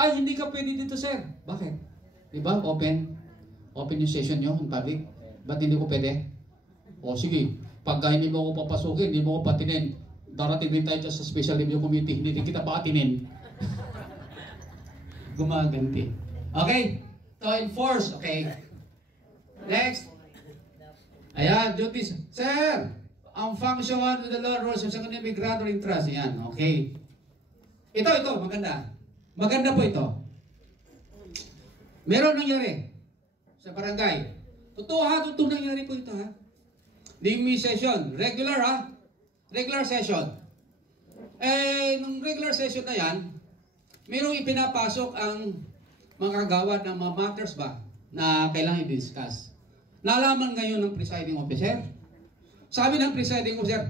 Ay, hindi ka pwede dito, sir. Bakit? Diba? Open yung session nyo in public. Ba't hindi ko pwede? O sige, pagka hindi mo ako papasukin, hindi mo ako patinin, darating din tayo dyan sa special review committee, hindi din kita patinin. Gumaganti. Okay? To enforce. Okay. Next. Ayan, duties. Sir, ang function with the law rules of second immigrant or interest. Ayan, okay. Ito, maganda. Maganda po ito. Meron nangyari sa barangay. Totoo nangyari po ito, ha? DME session. Regular, regular session. Nung regular session na yan, mayroong ipinapasok ang mga kagawad ng mga matters ba na kailangan i-discuss. Nalaman ngayon ng presiding officer. Sabi ng presiding officer,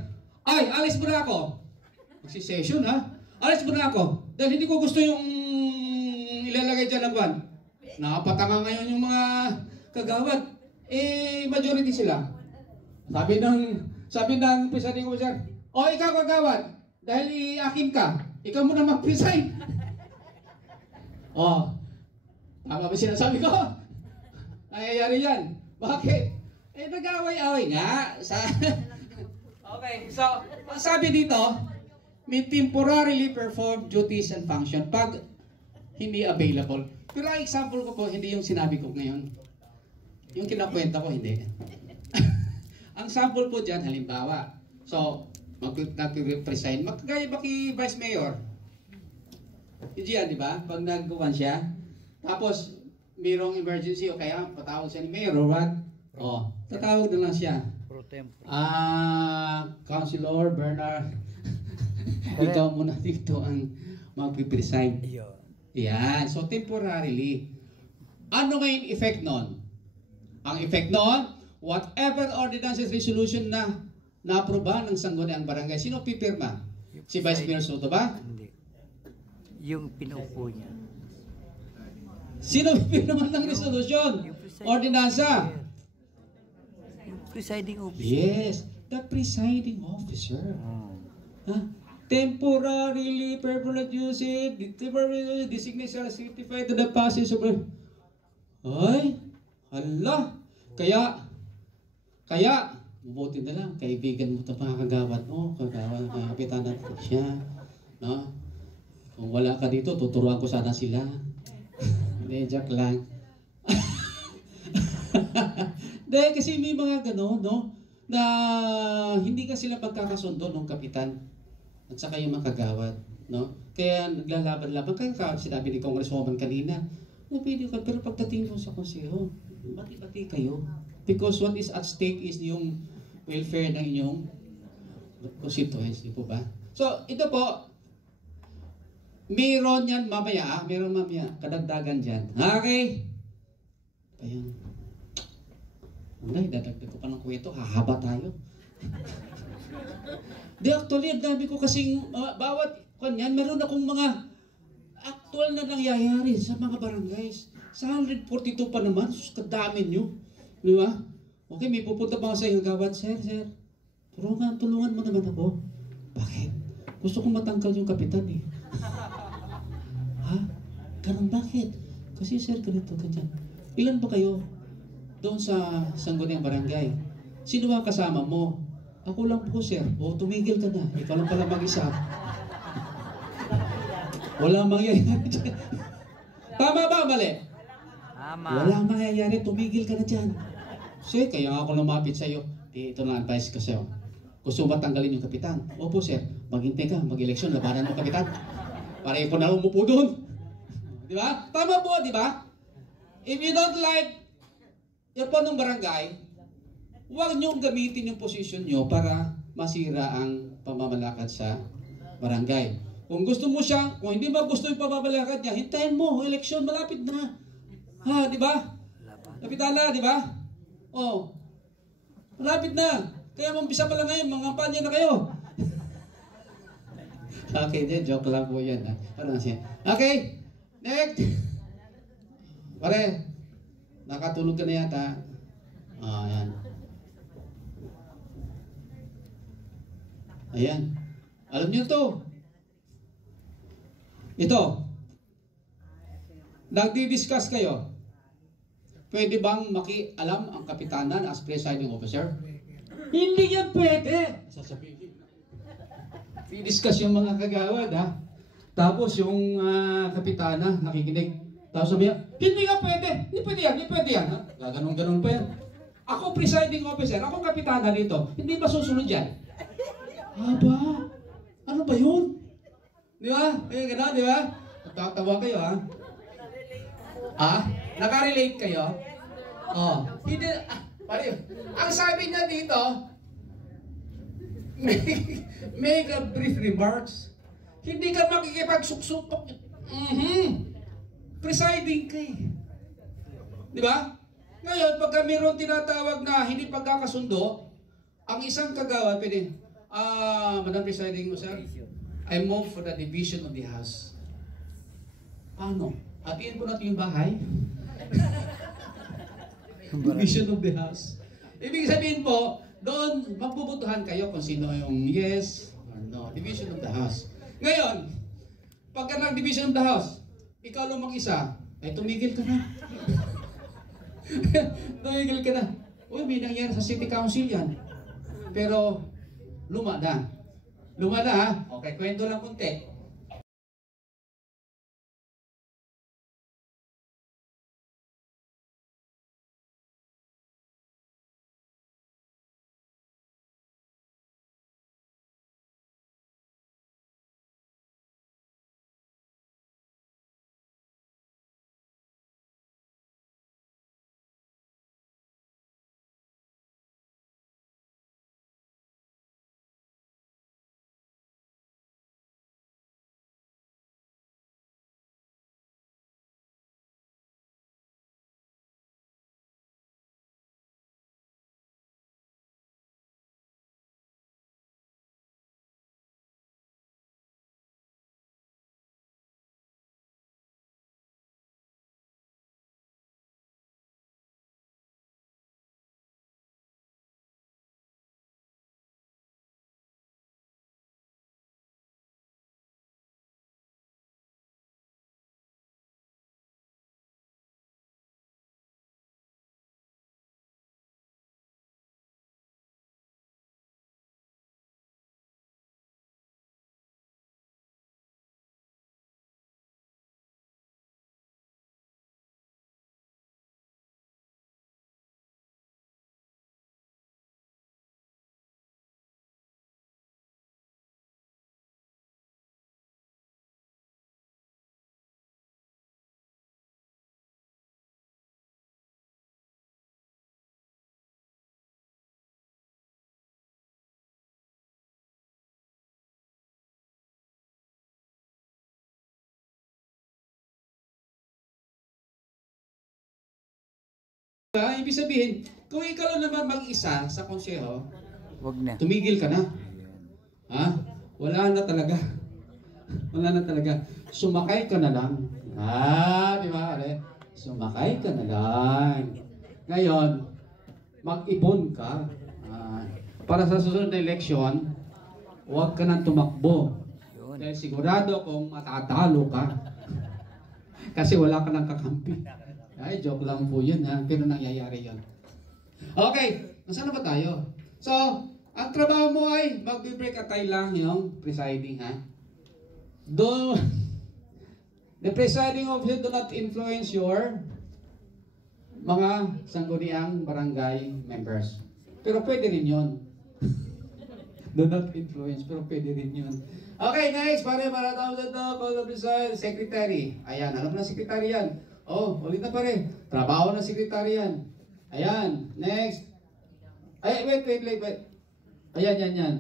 ay, alis mo na ako. Magsi-session, ha? Alis mo na ako. Dahil hindi ko gusto yung ilalagay dyan na buwan. Nakapatanga ngayon yung mga kagawad. Majority sila. Sabi ng presiding officer, o ikaw kagawad, dahil akin ka, ikaw muna mag-preside. Tama ba sinasabi ko? Nangyayari yan. Bakit? Nag-away-away nga. Okay, so, ang sabi dito, may temporarily perform duties and function pag hindi available. Pero ang example ko po, hindi yung sinabi ko ngayon. Yung kinakwenta ko, hindi. Ang sample po dyan, halimbawa, so, mag-resign, magkagaya ba kay Vice Mayor? Diyan, di ba? Pag nagkuhan siya, tapos, mayroong emergency o kaya patawag siya ni Mayor or what? Tatawag na lang siya. Councilor Bernard, ikaw muna dito ang mag-preside. Yan. So, temporarily. Ano ngayon effect nun? Ang effect nun, whatever ordinances resolution na na-aproba ng sangguniang barangay, sino pipirma? Si Vice Mayor Soto ba? Hindi. Yung pinupo niya. Sino pipirma ng resolution? Ordinansa? Yung presiding officer. Yes, the presiding officer. Temporarily permanent usage, temporarily designate shall certify to the passage of... Ay, hala. Kaya, mabuti na lang, kaibigan mo ito mga kagawad mo, kapitan natin siya. No? Kung wala ka dito, tuturuan ko sana sila. Hindi, joke lang. Dahil kasi may mga gano'n, no? Na hindi ka sila magkakasundo ng kapitan at saka yung mga kagawad, no? Kaya naglalaban-laban. Kaya sinabi ni Congresswoman kanina, pwede ka, pero pagdating mo sa konseho, bati-bati kayo. Because what is at stake is yung welfare ng inyong constituency, po ba? So, ito po, meron yan mamaya, kadagdagan dyan. Okay? Ayan. Dadagdag ko pa ng kwento, hahaba tayo. Actually, ang dami ko kasing, bawat kanyan, meron akong mga actual na nangyayari sa mga barangays. Sa 142 pa naman, sus, kadami nyo. Di ba? Okay, may pupunta pa ako sa iyo, gawad, sir. Tulungan mo naman ako. Bakit? Gusto kong matanggal yung kapitan eh. Ha? Ganun bakit? Kasi sir, ganito, ganyan. Ilan ba kayo doon sa sangguniang barangay? Sino ang kasama mo? Ako lang po, sir. O, tumigil ka na. Ikaw lang pala mag-isa. Walang mangyayari dyan. Tama ba, mali? Tama. Walang mangyayari. Tumigil ka na dyan. Sir, kaya ako lumapit sa iyo. Ito na advice ko sa'yo. Gusto mo ba tanggalin yung kapitan? Opo, sir. Maghintay ka. Mag-eleksyon. Labanan mo kapitan. Para ikaw na umupo doon. Di ba? Tama po, di ba? If you don't like yung po ng barangay, huwag niyong gamitin yung posisyon niyo para masira ang pamamalakad sa barangay. Kung gusto mo siya, kung hindi mo gusto yung pamamalakad niya, hintayin mo, eleksyon, malapit na. Ha, di ba? Lapitan na, di ba? Oh, malapit na. Kaya umpisa pa lang ngayon, mga kampanya na kayo. Okay, then, joke lang po yan. Ha? Ano siya? Okay, next. Pare, nakatulog ka na yata. Ayan. Ayan. Alam niyo to. Ito. Nagdi-discuss kayo. Pwede bang makialam ang kapitanan as presiding officer? Hindi yan pwede. Sasabihin. I-discuss yung mga kagawad, ha? Tapos yung kapitana nakikinig. Tapos sabi niya, hindi nga pwede. Hindi pwede yan, hindi pwede yan. Gaganong-ganon pa yan. Ako presiding officer, ako kapitana dito. Hindi ba susunod yan? Aba, ano ba yun? Di ba? Kaya gano'n, di ba? Tatawa kayo, ha? Nakarelate kayo? Oh, hindi, ang sabi niya dito, make a brief remarks. Hindi ka makikipagsuksupok. Presiding ka eh. Di ba? Ngayon, pagka mayroon tinatawag na hindi pagkakasundo, ang isang kagawad, pwede, Madam Presiding, sir, I move for the division of the house. Paano? Hatiin po natin yung bahay. Division of the house. Ibig sabihin po, doon magbubutuhan kayo kung sino yung yes or no. Division of the house. Ngayon, pagka nag-division of the house, ikaw lang mag-isa, ay tumigil ka na. Tumigil ka na. Uy, may nangyari sa city council yan. Pero, luma na. Luma na, ha? Okay, kwento lang kunti. Ibig sabihin, kung ikaw lang naman mag-isa sa konseho, Wag na. tumigil ka na. Ha? Wala na talaga. Wala na talaga. Sumakay ka na lang. Di ba? Sumakay ka na lang. Ngayon, mag-ipon ka. Para sa susunod na eleksyon, huwag ka nang tumakbo. Dahil sigurado kung matatalo ka. Kasi wala ka nang kakampi. Ay, joke lang po yun, ha? Pero nangyayari yun. Okay, nasaan na ba tayo? So, ang trabaho mo ay mag-break a tie lang yung presiding, ha? The presiding officer do not influence your mga sangguniang barangay members. Pero pwede rin yun. Do not influence, pero pwede rin yun. Okay, next, para tawag ito, secretary. Ayan, alam na secretary yan. Oh, ulit na pare. Trabaho ng sekretary yan. Ayan. Next. Ay, wait. Ayan, yan.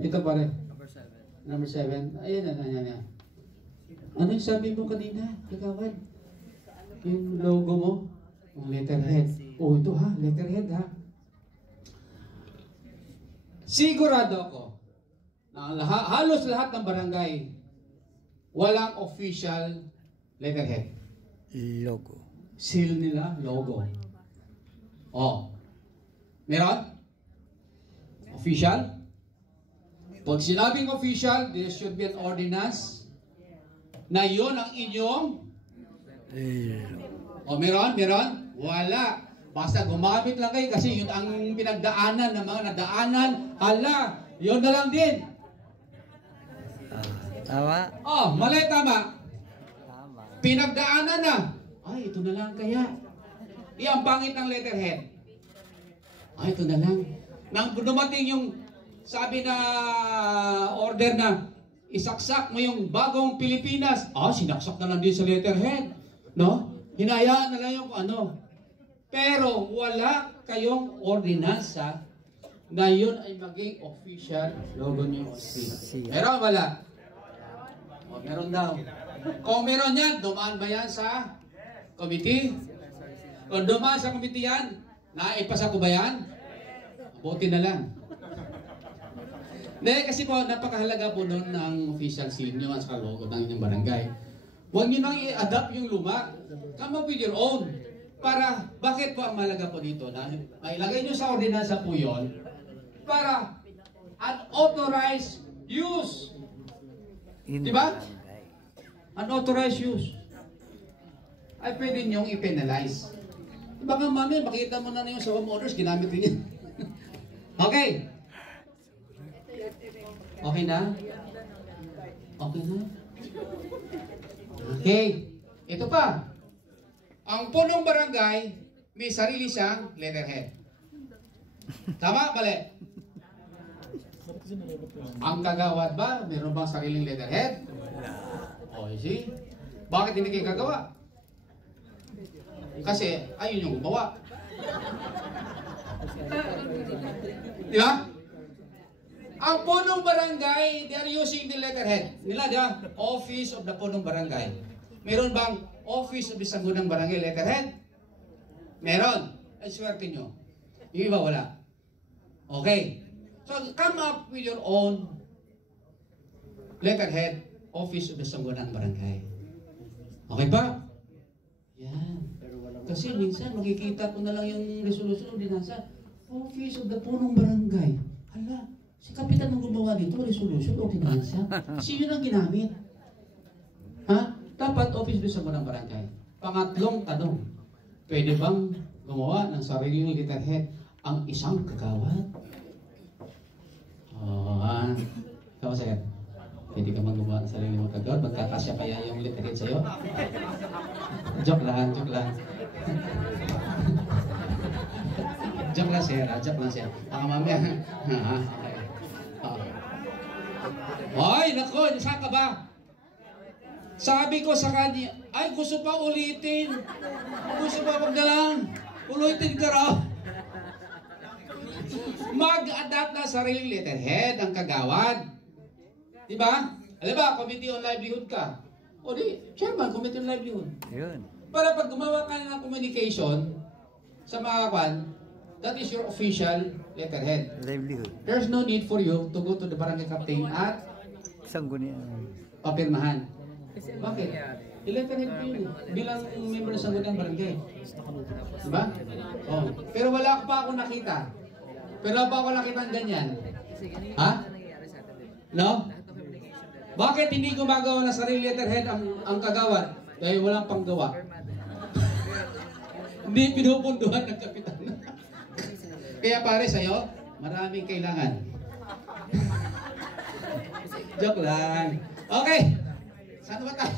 Ito pare. Number 7. Ayan. Ano yung sabi mo kanina, kagawad? Yung logo mo? Yung letterhead. Oh, ito ha. Letterhead ha. Sigurado ako na halos lahat ng barangay walang official letterhead. Logo. Seal nila, logo. Oh. Meron? Official? Pag sinabing official, there should be an ordinance. na yun ang inyong... O meron? Wala. Basta gumamit lang kayo kasi yun ang pinagdaanan ng mga nadaanan. Hala, yun na lang din. Tama. Oh, mali, tama. Tama. Pinagdaanan na. Ay, ito na lang kaya. Ang pangit ng letterhead. Ay, ito na lang. Nang dumating yung sabi na order na isaksak mo yung bagong Pilipinas. Sinaksak na lang din sa letterhead. No? Hinayaan na lang yung ano. Pero wala kayong ordinansa na yun ay maging official logo nyo. Meron wala? O, meron daw. Kung meron yan, dumaan ba yan sa committee? Kung dumaan sa committee yan, naipasa ko ba yan? Buti na lang. Hindi, kasi po, napakahalaga po nun ng official seal nyo at sa logo ng inyong barangay. Huwag nyo nang i-adapt yung luma. Come up with your own. Para, bakit po ang mahalaga po dito? Na ilagay nyo sa ordinansa po yun para unauthorized use. Diba? Unauthorized use. Ay pwede nyong i-penalize. Baka mami, makita mo na yung sa homeowners, ginamit rin yan. Okay. Okay na? Okay na? Okay. Ito pa. Ang punong barangay, may sarili siyang letterhead. Tama? Mali? Ang kagawad ba? Meron bang sariling letterhead? Oh, you see? Bakit hindi kayo gagawa? Kasi ayun yung gumawa. Di ba? Ang punong barangay, they are using the letterhead. Nila, di ba? Office of the punong barangay. Meron bang Office of the Sangguniang Barangay letterhead? Meron. Ay, swerte nyo. Yung iba wala. Okay. So, come up with your own letterhead, Office of the Sangguniang Barangay. Okay ba? Yan. Kasi minsan, makikita ko na lang yung resolution din nasa Office of the Punong Barangay. Hala, si Kapitan ang gumawa dito, resolution, ordinansa. Kasi yun ang ginamit. Ha? Dapat Office of the Sangguniang Barangay. Pangatlong tanong, pwede bang gumawa ng sariling letterhead ang isang kagawad? Ikaw, sir. Pwede ka bang gumawa ng sariling mga kagawad? Magkakasya kaya yung letterhead sa'yo? Joke lang. Joke lang, sir. Joke lang, sir. Mamaya. Okay. Ay, nako, saan ka ba? Sabi ko sa kanya, ay gusto pa ulitin. Gusto pa pagdalang. Ulitin ka raw. Mag-adapt na sariling letterhead ang kagawad. Diba? Alam ba, Committee on Livelihood ka. O di, chairman, Committee on Livelihood. Yun. Para pag gumawa ka ng communication sa mga kwan, that is your official letterhead. Livelihood. There's no need for you to go to the barangay captain at Sangguniang. papirmahan. Bakit? I-letterhead ko yun bilang member ng Sangguniang Barangay. Diba? Oh. Pero wala pa ako nakita. Pero pa ako nakita ng ganyan. Ha? No? Bakit hindi gumagawa ng sarili letterhead ang kagawad? Dahil walang panggawa. Hindi pinupunduhan ng kapitan. Kaya pare sa'yo, maraming kailangan. Joke lang. Okay. Saan ba tayo?